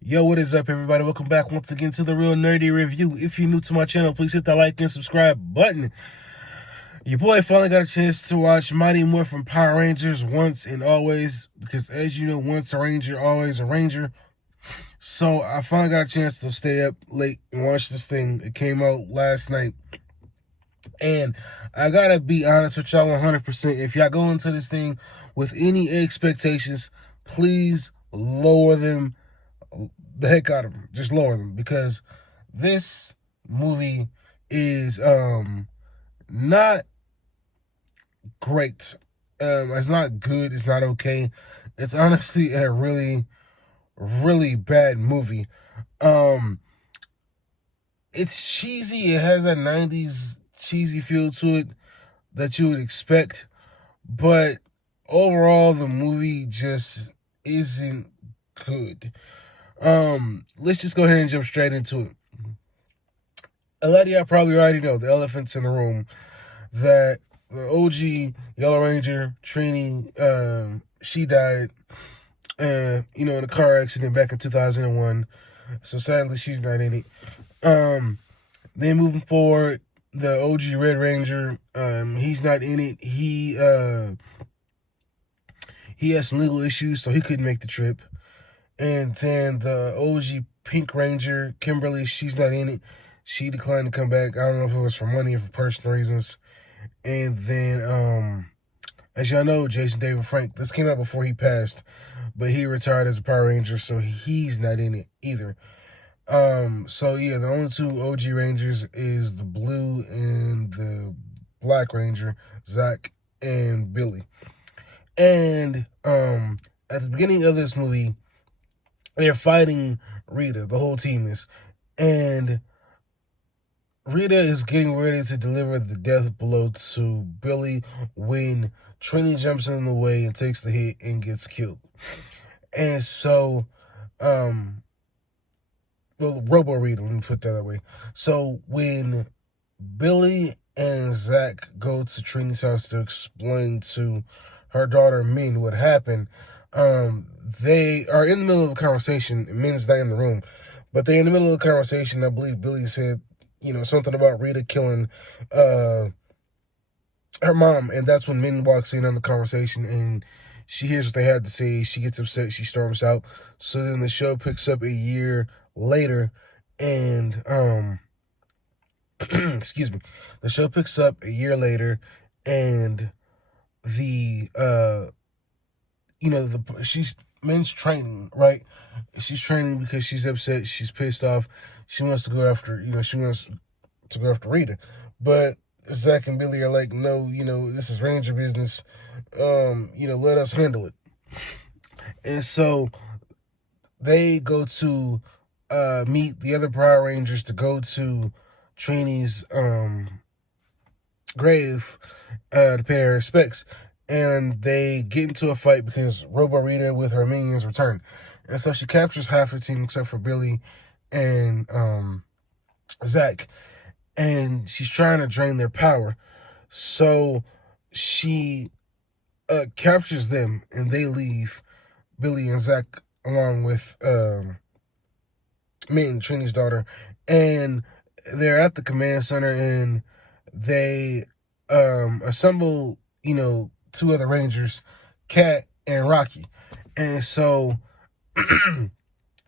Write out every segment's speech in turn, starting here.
Yo, what is up, everybody? Welcome back once again to the Real Nerdy Review. If you're new to my channel, please hit that like and subscribe button. Your boy finally got a chance to watch Mighty Morphin Power Rangers once and always, because as you know, once a Ranger, always a Ranger. So I finally got a chance to stay up late and watch this thing. It came out last night. And I gotta be honest with y'all 100%. If y'all go into this thing with any expectations, please lower them the heck out of them. Just lower them, because this movie is not great. It's not good. It's not okay. It's honestly a really, really bad movie. It's cheesy. It has that 90s cheesy feel to it that you would expect, but overall the movie just isn't good. Let's just go ahead and jump straight into it. A lot of y'all probably already know the elephants in the room, that the OG Yellow Ranger, Trini, she died, in a car accident back in 2001. So sadly, she's not in it. Then moving forward, the OG Red Ranger, he's not in it. He has some legal issues, so he couldn't make the trip. And then the OG Pink Ranger, Kimberly, she's not in it. She declined to come back. I don't know if it was for money or for personal reasons. And then, as y'all know, Jason David Frank, this came out before he passed, but he retired as a Power Ranger, so he's not in it either. So yeah, the only two OG Rangers is the Blue and the Black Ranger, Zach and Billy. And at the beginning of this movie, they're fighting Rita, the whole team is, and Rita is getting ready to deliver the death blow to Billy when Trini jumps in the way and takes the hit and gets killed. And so, Robo Rita, let me put that way. So when Billy and Zach go to Trini's house to explain to her daughter Min what happened, they are in the middle of a conversation. Min's not in the room, but they're in the middle of the conversation. I believe Billy said, something about Rita killing her mom, and that's when Min walks in on the conversation, and she hears what they had to say. She gets upset. She storms out. So then the show picks up a year later, and excuse me, the show picks up a year later, and she's Min's training, right? She's training because she's upset, she's pissed off, she wants to go after, Rita. But Zach and Billy are like, no, this is Ranger business. Let us handle it. And so they go to meet the other Power Rangers to go to Trini's grave to pay their respects. And they get into a fight because Robo Rita with her minions return. And so she captures half her team except for Billy and Zach. And she's trying to drain their power. So she captures them and they leave, Billy and Zach, along with Min, Trini's daughter. And they're at the command center and they assemble, two other Rangers, Cat and Rocky. And so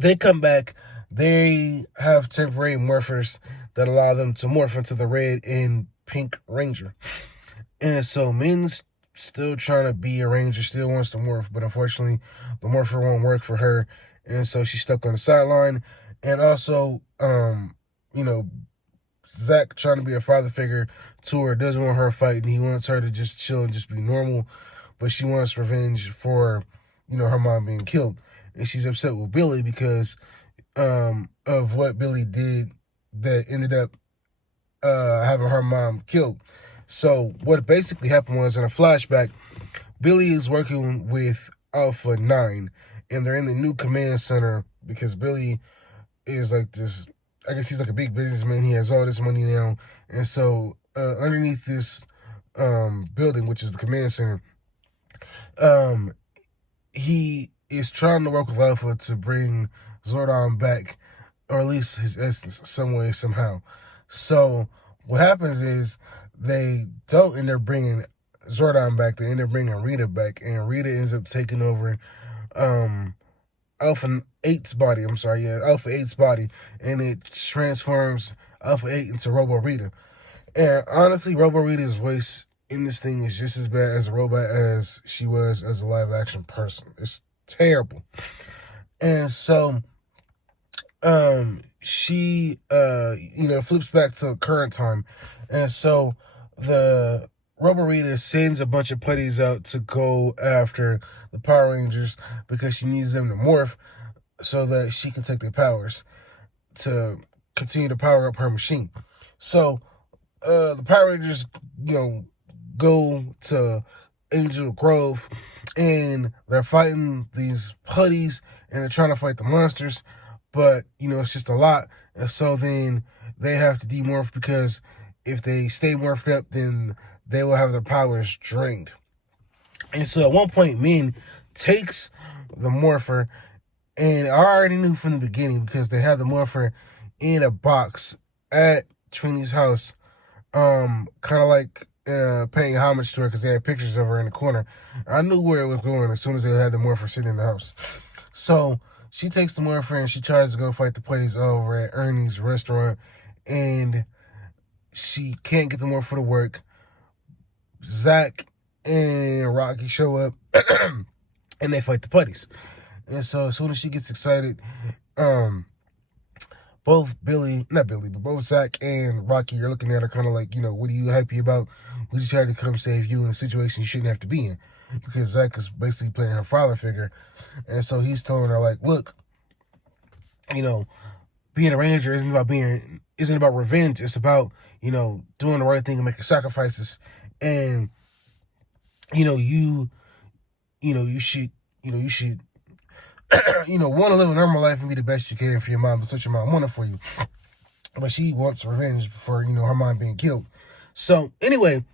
they come back. They have temporary morphers that allow them to morph into the Red and Pink Ranger. And so Min's still trying to be a Ranger, still wants to morph, but unfortunately the morpher won't work for her. And so she's stuck on the sideline. And also, Zach, trying to be a father figure to her, doesn't want her fighting. He wants her to just chill and just be normal, but she wants revenge for, her mom being killed. And she's upset with Billy because of what Billy did that ended up having her mom killed. So what basically happened was, in a flashback, Billy is working with Alpha 9, and they're in the new command center because Billy is like this, I guess he's like a big businessman. He has all this money now. And so underneath this building, which is the command center, he is trying to work with Alpha to bring Zordon back, or at least his essence, some way, somehow. So what happens is they don't end up bringing Zordon back. They end up bringing Rita back, and Rita ends up taking over Alpha 8's body. Alpha 8's body, and it transforms Alpha 8 into Robo Rita. And honestly, Robo Rita's voice in this thing is just as bad as a robot as she was as a live action person. It's terrible. And so she flips back to current time. And so the Robo Rita sends a bunch of putties out to go after the Power Rangers because she needs them to morph so that she can take their powers to continue to power up her machine. So the Power Rangers, go to Angel Grove, and they're fighting these putties, and they're trying to fight the monsters, but, it's just a lot, and so then they have to demorph, because if they stay morphed up, then they will have their powers drained. And so at one point, Min takes the morpher, and I already knew from the beginning, because they had the morpher in a box at Trini's house, kind of like paying homage to her, because they had pictures of her in the corner. I knew where it was going as soon as they had the morpher sitting in the house. So she takes the morpher and she tries to go fight the putties over at Ernie's restaurant, and she can't get the morpher to work. Zach and Rocky show up and they fight the putties. And so as soon as she gets excited, both Zach and Rocky are looking at her kind of like, what are you happy about? We just had to come save you in a situation you shouldn't have to be in. Because Zach is basically playing her father figure. And so he's telling her, like, look, being a ranger isn't about revenge. It's about, doing the right thing and making sacrifices. And, you should want to live a normal life and be the best you can for your mom. That's what your mom wanted for you. But she wants revenge for, her mom being killed. So, anyway,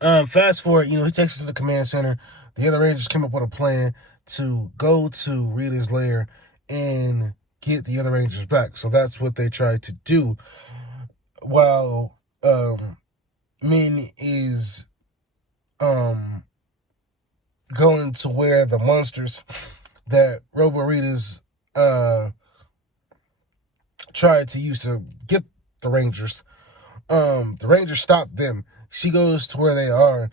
fast forward, he takes us to the command center. The other Rangers came up with a plan to go to Rita's lair and get the other Rangers back. So that's what they tried to do. While Min is going to where the monsters that Robo Rita's tried to use to get the Rangers. The Rangers stopped them. She goes to where they are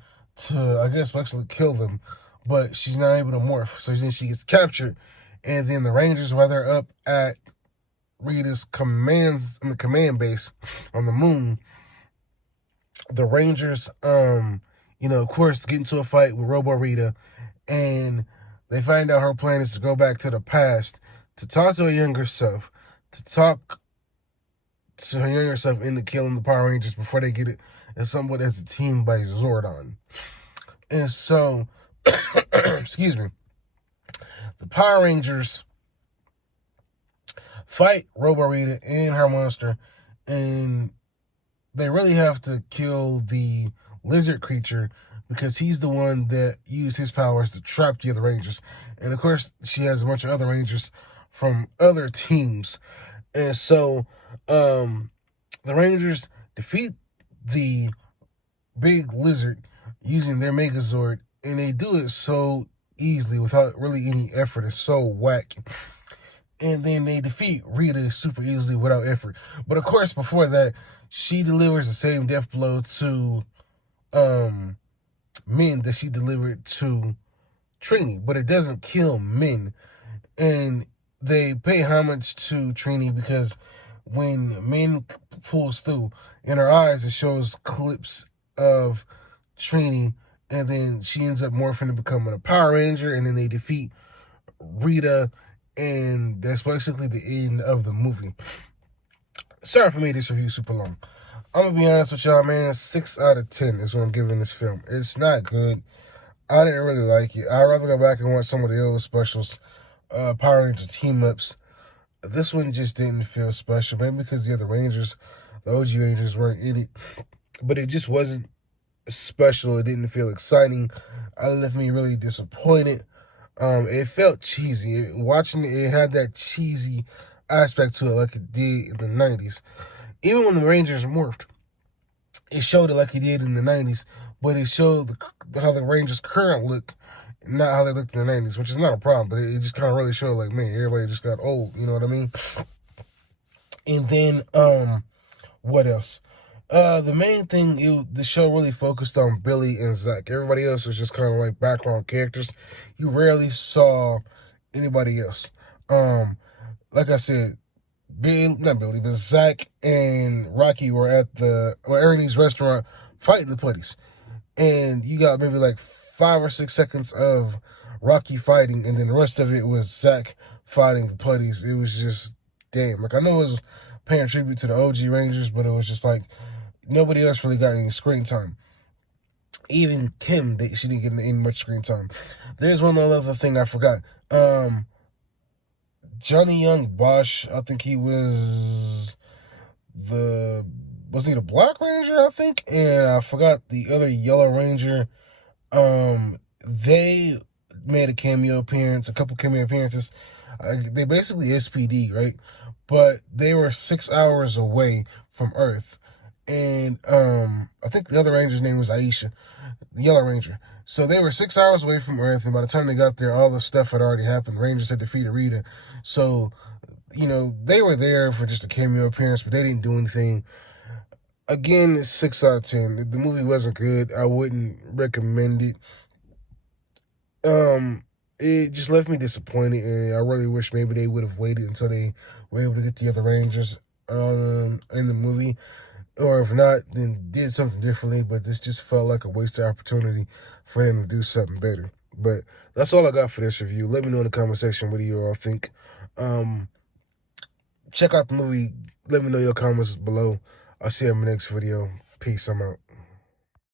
to, I guess, actually kill them, but she's not able to morph. So then she gets captured, and then the Rangers, while they're up at Rita's command base on the moon, the Rangers, of course, get into a fight with Robo Rita, and they find out her plan is to go back to the past to talk to her younger self, into killing the Power Rangers before they get it assembled as a team by Zordon. And so, excuse me, the Power Rangers fight Robo Rita and her monster, and they really have to kill the lizard creature because he's the one that used his powers to trap the other Rangers. And of course, she has a bunch of other Rangers from other teams. And so, the Rangers defeat the big lizard using their Megazord, and they do it so easily without really any effort. It's so whack. And then they defeat Rita super easily without effort. But of course, before that, she delivers the same death blow to Min that she delivered to Trini, but it doesn't kill Min. And they pay homage to Trini because when Min pulls through, in her eyes, it shows clips of Trini, and then she ends up morphing to becoming a Power Ranger, and then they defeat Rita, and that's basically the end of the movie. Sorry for making this review super long. I'm going to be honest with y'all, man. 6 out of 10 is what I'm giving this film. It's not good. I didn't really like it. I'd rather go back and watch some of the old specials, Power Ranger team-ups. This one just didn't feel special. Maybe because the other Rangers, the OG Rangers, weren't in it. But it just wasn't special. It didn't feel exciting. It left me really disappointed. It felt cheesy. Watching it, it had that cheesy aspect to it, like it did in the '90s. Even when the Rangers morphed, it showed it like it did in the '90s, but it showed how the Rangers current look, not how they looked in the '90s, which is not a problem. But it just kind of really showed, like, man, everybody just got old. You know what I mean? And then, what else? The main thing, the show really focused on Billy and Zach. Everybody else was just kind of like background characters. You rarely saw anybody else. Like I said, not Billy, but Zach and Rocky were at Ernie's restaurant fighting the putties. And you got maybe like 5 or 6 seconds of Rocky fighting, and then the rest of it was Zach fighting the putties. It was just, damn. Like, I know it was paying tribute to the OG Rangers, but it was just like, nobody else really got any screen time. Even Kim, she didn't get any much screen time. There's one other thing I forgot. Johnny Young Bosch, I think he was he the Black Ranger, I think? And I forgot the other Yellow Ranger. They made a couple cameo appearances. They basically SPD, right? But they were 6 hours away from Earth. And I think the other Ranger's name was Aisha, the Yellow Ranger. So they were 6 hours away from Earth, and by the time they got there, all the stuff had already happened. The Rangers had defeated Rita. So, they were there for just a cameo appearance, but they didn't do anything. Again, 6 out of 10. The movie wasn't good. I wouldn't recommend it. It just left me disappointed, and I really wish maybe they would have waited until they were able to get the other Rangers in the movie. Or if not, then did something differently. But this just felt like a wasted opportunity for them to do something better. But that's all I got for this review. Let me know in the comment section what do you all think. Check out the movie. Let me know your comments below. I'll see you in my next video. Peace. I'm out.